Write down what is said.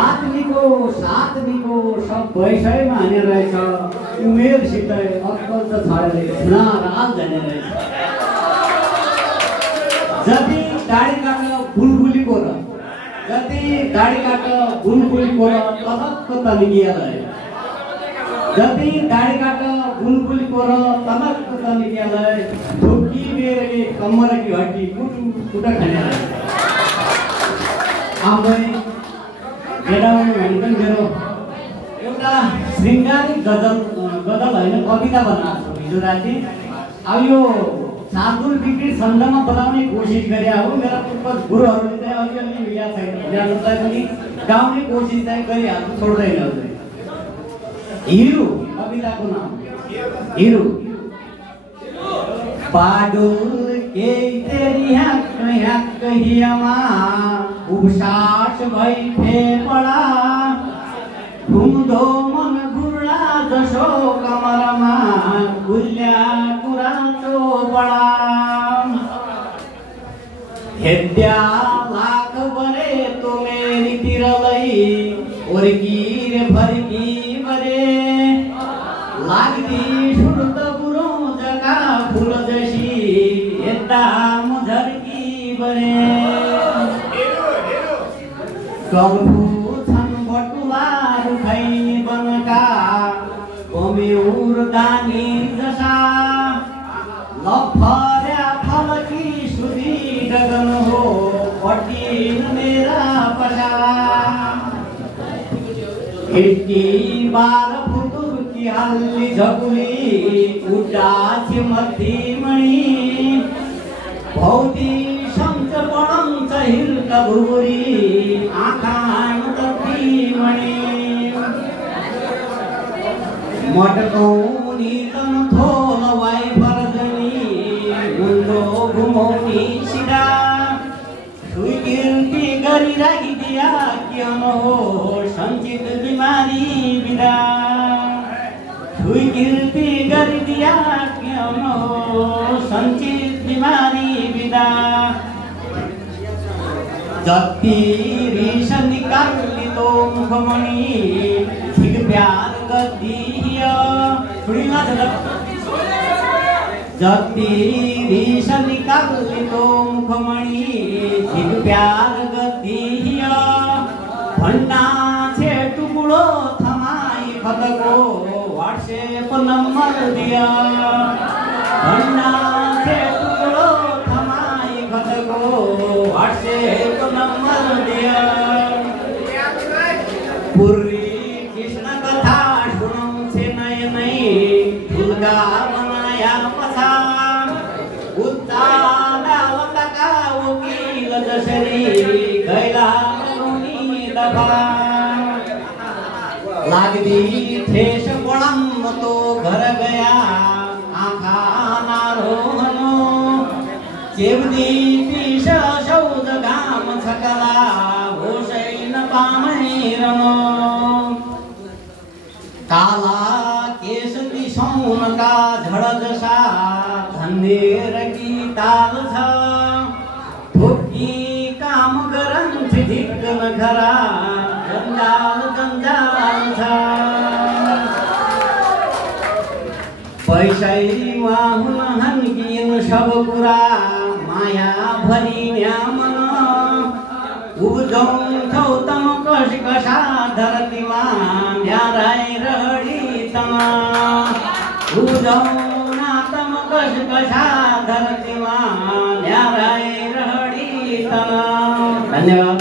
सातवीको सब वैषयमा हाने रहेछ उमेरसित अक्कल त छाडेर खुला राज जाने रहेछ। जति दाढी काट्न बुलबुलीको र जति दाढी काट्न बुलबुलीको र तलक्क तनिकिया रहे। जति दाढी काट्न बुलबुलीको र तलक्क तनिकिया रहे ढुकी मेरे कमर की हड्डी कुटा खाने रहे। आमै गेडाउनु भनेको मेरो एउटा श्रृङ्गारिक गजल होइन कविता बनाएको छु हिजो राति। अब यो शार्दुल विकृत छन्दमा बनाउने कोसिस गरे हो। मेरा पूर्वज गुरुहरूले चाहिँ अलिअलि मिला छैन जसलाई पनि गाउने कोसिस चाहिँ गरिहाल्छु, छोड्दैन। हिरो कविताको नाम हिरो। बाडुल के तेरी हक हक हियामा उपसास भई फेपडा घुम्दो मन गुर्ला जसो कमरमा गुल्या कुरा चोपडा हेद्या लाख बरे तो मेरी तिरलै ओर्की रे फर्की बरे लाग्दी सुर्त बुरो जगा फुल जसी हेद्दा मुझर्की बरे कल्पु छन् बटुला रुखैनी बनका कमेउर दानी जसा लफर्या फलकी सुधी डगन हो पटिन मेरा पसा खिड्की बार फुटुर की हल्ली झकुली उड्डा छिमथी मणि भौती शंच पडन्छ हिर्का भुरी आँखा तर्फी मणि मटकौनी तन थोल वाइ फर्जनी मुन्डो घुमाउनी सिधा सुइकिर्ती गरी राखिदिया किन हो सञ्चित बिमारी बिदा सुइकिर्ती गरिदिया किन हो सञ्चित बिमारी बिदा जति रिस निकाल्ने तो मुखमणि झिक प्यार गदिया जति रिस निकाल्ने तो मुखमणि झिक प्यार गदिया भन्ना छे टुकुडो थमाई खतको व्हाट्सएप नम्बर दिया भन्ना छे टुकुडो थमाई खतको व्हाट्सएप नम्बर दिया पूर्वी कृष्ण कथा सुनाउँछे नयाँ नै दुर्गा बनाया पछा उत्तालका वकिल जसरी गैला बनाउनी दफा लाग्दी ठेस पडम तो घर गया आँखा नारोहनो चेवदी पिस सौद घाम छकला होसैन पामैरनो काला केश तिसौनका झड जसा धन्नेर की ताल छ ठोकी काम गरन्छ ढिक्क नखरा जन्जाल जन्जाल छ पैसैमा हुन किन सब कुरा माया भरी न्यामन उब्जाउँछौ तम कस कसा धरतीमा न्याराई रहडी तम उब्जाउना तम कस कसा धरतीमा न्याराई रहडी तम। धन्यवाद।